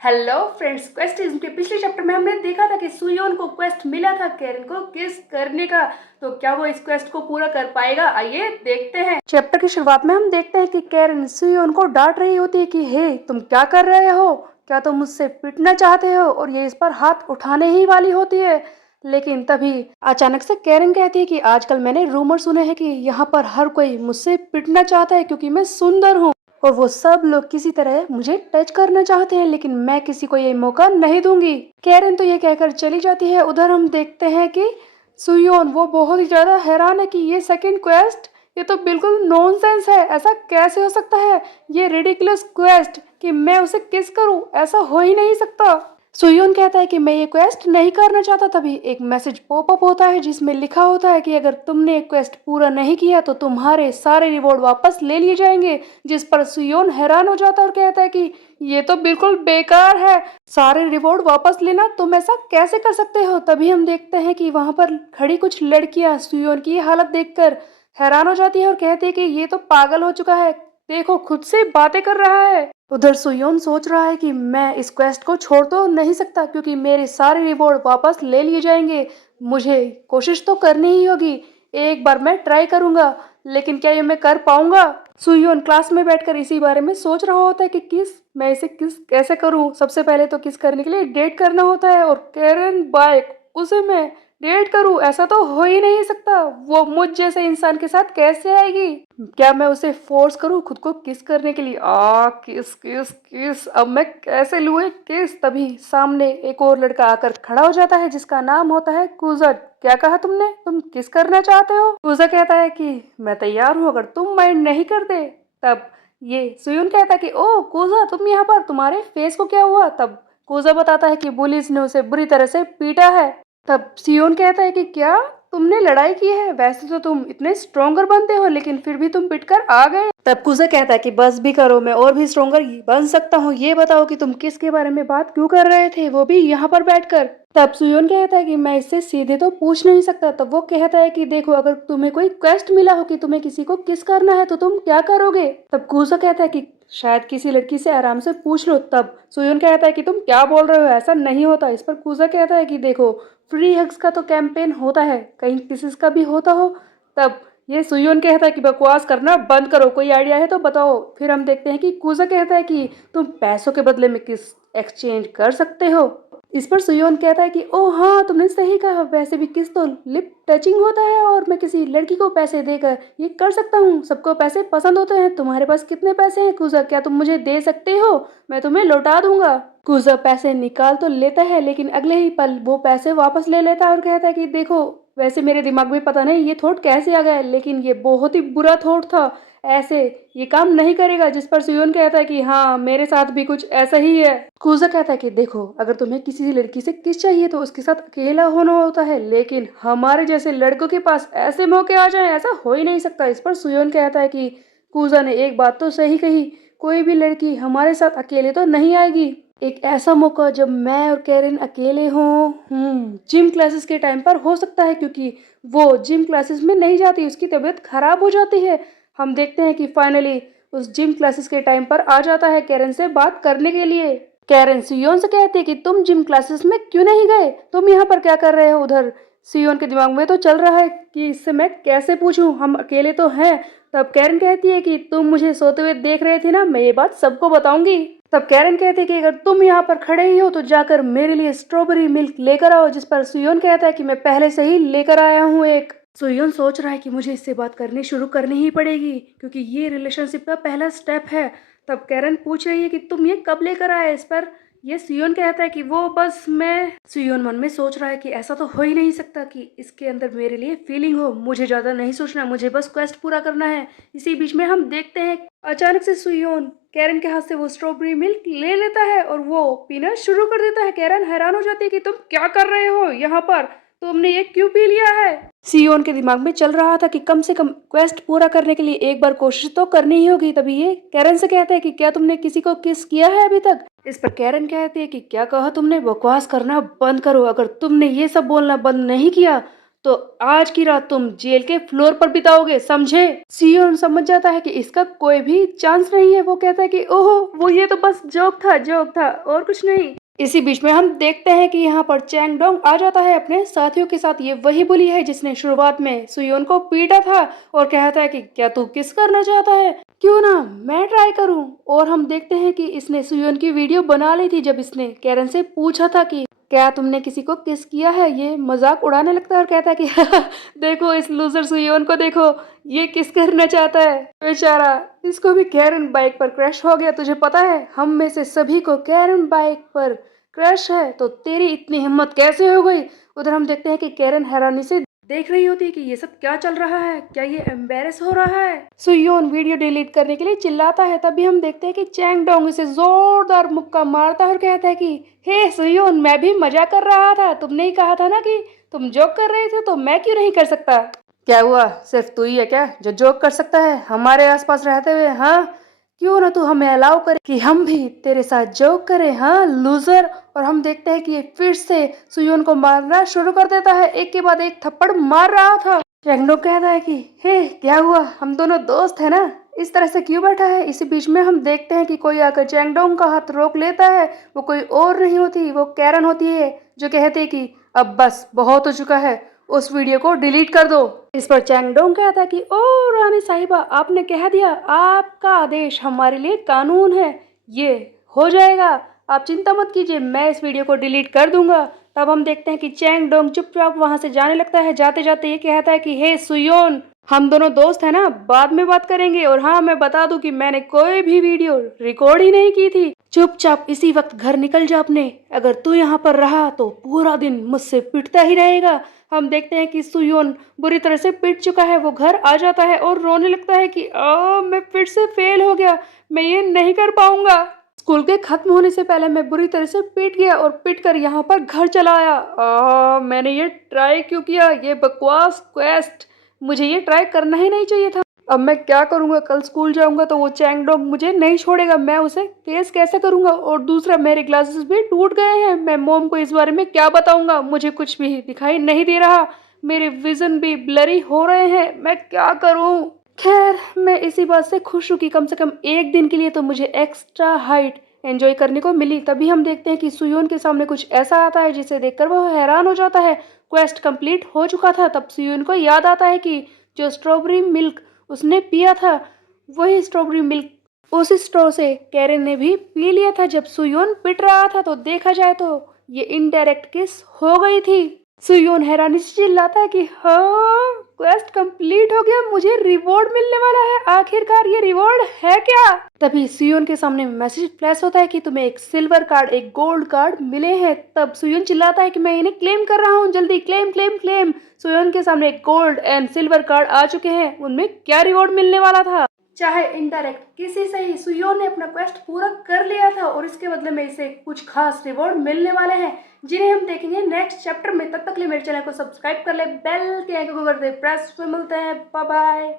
Hello friends, quest के पिछले chapter में हमने देखा था कि सुयोन को क्वेस्ट मिला था कैरन को किस करने का। तो क्या वो इस क्वेस्ट को पूरा कर पाएगा? आइए देखते हैं। चैप्टर की शुरुआत में हम देखते हैं कि कैरन सुयोन को डांट रही होती है कि हे तुम क्या कर रहे हो, क्या तुम मुझसे पिटना चाहते हो, और ये इस पर हाथ उठाने ही वाली होती है। लेकिन तभी अचानक से कैरन कहती है कि आजकल मैंने रूमर सुने हैं कि यहाँ पर हर कोई मुझसे पिटना चाहता है क्योंकि मैं सुंदर हूँ, और वो सब लोग किसी तरह मुझे टच करना चाहते हैं, लेकिन मैं किसी को ये मौका नहीं दूंगी। कैरन तो ये कहकर चली जाती है। उधर हम देखते हैं कि सुयोन वो बहुत ही ज्यादा हैरान है कि ये सेकंड क्वेस्ट ये तो बिल्कुल नॉनसेंस है। ऐसा कैसे हो सकता है? ये रिडिकुलस क्वेस्ट कि मैं उसे किस करूं, ऐसा हो ही नहीं सकता। सुयोन कहता है कि मैं ये क्वेस्ट नहीं करना चाहता। तभी एक मैसेज पॉपअप होता है जिसमें लिखा होता है कि अगर तुमने ये क्वेस्ट पूरा नहीं किया तो तुम्हारे सारे रिवॉर्ड वापस ले लिए जाएंगे। जिस पर सुयोन हैरान हो जाता है और कहता है कि ये तो बिल्कुल बेकार है, सारे रिवॉर्ड वापस लेना, तुम ऐसा कैसे कर सकते हो। तभी हम देखते हैं कि वहां पर खड़ी कुछ लड़कियां सुयोन की हालत देखकर हैरान हो जाती है और कहती है कि ये तो पागल हो चुका है, देखो खुद से बातें कर रहा है। उधर सुयोन सोच रहा है कि मैं इस क्वेस्ट को छोड़ तो नहीं सकता क्योंकि मेरे सारे रिवॉर्ड वापस ले लिए जाएंगे। मुझे कोशिश तो करनी ही होगी, एक बार मैं ट्राई करूंगा, लेकिन क्या ये मैं कर पाऊंगा? सुयोन क्लास में बैठकर इसी बारे में सोच रहा होता है कि मैं इसे किस कैसे करूं। सबसे पहले तो किस करने के लिए डेट करना होता है, और कैरन बाइक उसे मैं डेट करूं, ऐसा तो हो ही नहीं सकता। वो मुझ जैसे इंसान के साथ कैसे आएगी? क्या मैं उसे फोर्स करूं खुद को किस करने के लिए? किस किस किस, अब मैं कैसे लूं एक किस? तभी सामने एक और लड़का आकर खड़ा हो जाता है जिसका नाम होता है कुजर। क्या कहा तुमने? तुम किस करना चाहते हो? कुजर कहता है कि मैं तैयार हूँ अगर तुम माइंड नहीं करते। तब ये सुयुन कहता है कि ओ कुजा, तुम यहाँ पर, तुम्हारे फेस को क्या हुआ? तब कुजा बताता है कि पुलिस ने उसे बुरी तरह से पीटा है। तब सियोन कहता है कि क्या तुमने लड़ाई की है? वैसे तो तुम इतने स्ट्रोंगर बनते हो, लेकिन फिर भी तुम पिटकर आ गए। तब कुसे कहता है कि बस भी करो, मैं और भी स्ट्रोंगर बन सकता हूँ। ये बताओ कि तुम किसके बारे में बात क्यों कर रहे थे, वो भी यहाँ पर बैठकर। तब सुयोन कहता है कि मैं इससे सीधे तो पूछ नहीं सकता। तब वो कहता है कि देखो, अगर तुम्हें कोई क्वेस्ट मिला हो कि तुम्हें किसी को किस करना है तो तुम क्या करोगे? तब कुसा कहता है कि शायद किसी लड़की से आराम से पूछ लो। तब सुयोन कहता है कि तुम क्या बोल रहे हो, ऐसा नहीं होता। इस पर कुसा कहता है कि देखो, फ्री हग्स का तो कैंपेन होता है, कहीं किसी का भी होता हो। तब ये सुयोन कहता है कि बकवास करना बंद करो, कोई आइडिया है तो बताओ। फिर हम देखते हैं कि कुजा कहता है कि तुम पैसों के बदले में किस एक्सचेंज कर सकते हो। इस पर सुयोन कहता है कि ओ हाँ, तुमने सही कहा, वैसे भी किस तो लिप टचिंग होता है और मैं किसी लड़की को पैसे देकर ये कर सकता हूँ। सबको पैसे पसंद होते हैं। तुम्हारे पास कितने पैसे हैं कुजा, क्या तुम मुझे दे सकते हो? मैं तुम्हें लौटा दूंगा। कुजा पैसे निकाल तो लेता है, लेकिन अगले ही पल वो पैसे वापस ले लेता है और कहता है कि देखो, वैसे मेरे दिमाग में पता नहीं ये थॉट कैसे आ गया, लेकिन ये बहुत ही बुरा थॉट था, ऐसे ये काम नहीं करेगा। जिस पर सुयोन कहता है कि हाँ, मेरे साथ भी कुछ ऐसा ही है। कुजा कहता है कि देखो, अगर तुम्हें किसी लड़की से किस चाहिए तो उसके साथ अकेला होना होता है, लेकिन हमारे जैसे लड़कों के पास ऐसे मौके आ जाएं, ऐसा हो ही नहीं सकता। इस पर सुयोन कहता है कि कुजा ने एक बात तो सही कही, कोई भी लड़की हमारे साथ अकेले तो नहीं आएगी। एक ऐसा मौका जब मैं और कैरन अकेले हों, जिम क्लासेस के टाइम पर हो सकता है, क्योंकि वो जिम क्लासेस में नहीं जाती, उसकी तबीयत खराब हो जाती है। हम देखते हैं कि फाइनली उस जिम क्लासेस के टाइम पर आ जाता है कैरन से बात करने के लिए। कैरन सियोन से कहती है कि तुम जिम क्लासेस में क्यों नहीं गए, तुम यहाँ पर क्या कर रहे हो? उधर सियोन के दिमाग में तो चल रहा है कि इससे मैं कैसे पूछूं, हम अकेले तो हैं। तब कैरन कहती है कि तुम मुझे सोते हुए देख रहे थे ना, मैं ये बात सबको बताऊंगी। तब कैरन कहती है कि अगर तुम यहाँ पर खड़े ही हो तो जाकर मेरे लिए स्ट्रॉबेरी मिल्क लेकर आओ। जिस पर सुयोन कहता है कि मैं पहले से ही लेकर आया हूँ एक। सुयोन सोच रहा है कि मुझे इससे बात करनी शुरू करनी ही पड़ेगी क्योंकि ये रिलेशनशिप का पहला स्टेप है। तब कैरन पूछ रही है कि तुम ये कब लेकर आए? इस पर ये सुयोन कहता है कि वो बस मैं। सुयोन मन में सोच रहा है कि ऐसा तो हो ही नहीं सकता कि इसके अंदर मेरे लिए फीलिंग हो, मुझे ज्यादा नहीं सोचना, मुझे बस क्वेस्ट पूरा करना है। इसी बीच में हम देखते हैं अचानक से सुयोन कैरन के हाथ से वो स्ट्रॉबेरी मिल्क ले लेता है और वो पीना शुरू कर देता है। कैरन हैरान हो जाती है कि तुम क्या कर रहे हो यहाँ पर, तुमने ये क्यों पी लिया है? सियोन के दिमाग में चल रहा था कि कम से कम क्वेस्ट पूरा करने के लिए एक बार कोशिश तो करनी ही होगी। तभी ये कैरन से कहता है कि क्या तुमने किसी को किस किया है अभी तक? इस पर कैरन कहती है कि क्या कहा तुमने, बकवास करना बंद करो, अगर तुमने ये सब बोलना बंद नहीं किया तो आज की रात तुम जेल के फ्लोर पर बिताओगे, समझे? सियोन समझ जाता है कि इसका कोई भी चांस नहीं है। वो कहता है कि ओहो, वो ये तो बस जोक था और कुछ नहीं। इसी बीच में हम देखते हैं कि यहाँ पर चैंग डोंग आ जाता है अपने साथियों के साथ। ये वही बुली है जिसने शुरुआत में सुयोन को पीटा था और कहता है कि क्या तू किस करना चाहता है, क्यों ना मैं ट्राई करूं। और हम देखते हैं कि इसने सुयोन की वीडियो बना ली थी जब इसने कैरन से पूछा था कि क्या तुमने किसी को किस किया है। ये मजाक उड़ाने लगता है और कहता है कि देखो इस लूजर सुयोन को देखो, ये किस करना चाहता है बेचारा। इसको भी कैरन बाइक पर क्रैश हो गया। तुझे पता है हम में से सभी को कैरन बाइक पर क्रश है, तो तेरी इतनी हिम्मत कैसे हो गई। उधर हम देखते हैं कि कैरन हैरानी से देख रही होती है कि ये सब क्या चल रहा है, क्या ये एम्बेरस हो रहा है। सुयोन वीडियो डिलीट करने के लिए चिल्लाता है। तभी हम देखते हैं कि चैंग डोंग इसे जोरदार मुक्का मारता है और कहता है कि हे सुयोन, मैं भी मजाक कर रहा था। तुमने ही कहा था ना कि तुम जोक कर रहे थे, तो मैं क्यों नहीं कर सकता। क्या हुआ, सिर्फ तू ही है क्या जो जोक कर सकता है हमारे आसपास रहते हुए? हाँ, क्यों ना तू हमें अलाउ करे कि हम भी तेरे साथ जोक करें, हाँ लूजर। और हम देखते हैं कि ये फिर से सुयोन को मारना शुरू कर देता है, एक के बाद एक थप्पड़ मार रहा था। चैंगडो कहता है कि हे क्या हुआ, हम दोनों दोस्त है ना, इस तरह से क्यों बैठा है। इसी बीच में हम देखते हैं कि कोई आकर चैंगडोंग का हाथ रोक लेता है। वो कोई और नहीं होती, वो कैरन होती है जो कहती है कि अब बस बहुत हो चुका है, उस वीडियो को डिलीट कर दो। इस पर चैंगडोंग कहता है कि ओ रानी साहिबा, आपने कह दिया, आपका आदेश हमारे लिए कानून है, ये हो जाएगा, आप चिंता मत कीजिए, मैं इस वीडियो को डिलीट कर दूंगा। तब हम देखते हैं कि चैंगडोंग चुपचाप वहां से जाने लगता है। जाते जाते ये कहता है कि हे सुयोन, हम दोनों दोस्त है ना, बाद में बात करेंगे। और हाँ, मैं बता दूं कि मैंने कोई भी वीडियो रिकॉर्ड ही नहीं की थी। चुपचाप इसी वक्त घर निकल जा अपने, अगर तू यहाँ पर रहा तो पूरा दिन मुझसे पिटता ही रहेगा। हम देखते हैं कि सुयोन बुरी तरह से पिट चुका है। वो घर आ जाता है और रोने लगता है कि मैं फिर से फेल हो गया, मैं ये नहीं कर पाऊंगा। स्कूल के खत्म होने से पहले मैं बुरी तरह से पिट गया और पिट कर यहाँ पर घर चला आया। मैंने ये ट्राई क्यों किया, ये बकवास क्वेस्ट, मुझे ये ट्राई करना ही नहीं चाहिए था। अब मैं क्या करूंगा, कल स्कूल जाऊंगा तो वो चैंगडोंग मुझे नहीं छोड़ेगा, मैं उसे फेस कैसे करूंगा। और दूसरा, मेरे ग्लासेस भी टूट गए हैं, मैं मॉम को इस बारे में क्या बताऊंगा, मुझे कुछ भी दिखाई नहीं दे रहा, मेरे विजन भी ब्लरी हो रहे हैं, मैं क्या करूं। खैर, मैं इसी बात से खुश हूँ कि कम से कम एक दिन के लिए तो मुझे एक्स्ट्रा हाइट एंजॉय करने को मिली। तभी हम देखते हैं कि सुयोन के सामने कुछ ऐसा आता है जिसे देखकर वह हैरान हो जाता है। क्वेस्ट कंप्लीट हो चुका था। तब सुयोन को याद आता है कि जो स्ट्रॉबेरी मिल्क उसने पिया था, वही स्ट्रॉबेरी मिल्क उस स्ट्रॉ से कैरन ने भी पी लिया था जब सुयोन पिट रहा था। तो देखा जाए तो ये इनडायरेक्ट किस हो गई थी। सुयोन हैरानी से चिल्लाता है कि हाँ, क्वेस्ट कंप्लीट हो गया, मुझे रिवॉर्ड मिलने वाला है, आखिरकार ये रिवॉर्ड है क्या। तभी सुयोन के सामने मैसेज फ्लैश होता है कि तुम्हें एक सिल्वर कार्ड, एक गोल्ड कार्ड मिले हैं। तब सुयोन चिल्लाता है कि मैं इन्हें क्लेम कर रहा हूँ, जल्दी क्लेम क्लेम क्लेम। सुयोन के सामने गोल्ड एंड सिल्वर कार्ड आ चुके हैं। उनमें क्या रिवॉर्ड मिलने वाला था, चाहे इनडायरेक्ट किसी से ही, सुयोन ने अपना क्वेस्ट पूरा कर लिया था और इसके बदले में इसे कुछ खास रिवॉर्ड मिलने वाले हैं जिन्हें हम देखेंगे नेक्स्ट चैप्टर में। तब तक के लिए मेरे चैनल को सब्सक्राइब कर ले, बेल के आइकन को कर दे प्रेस। फिर मिलते हैं, बाय बाय।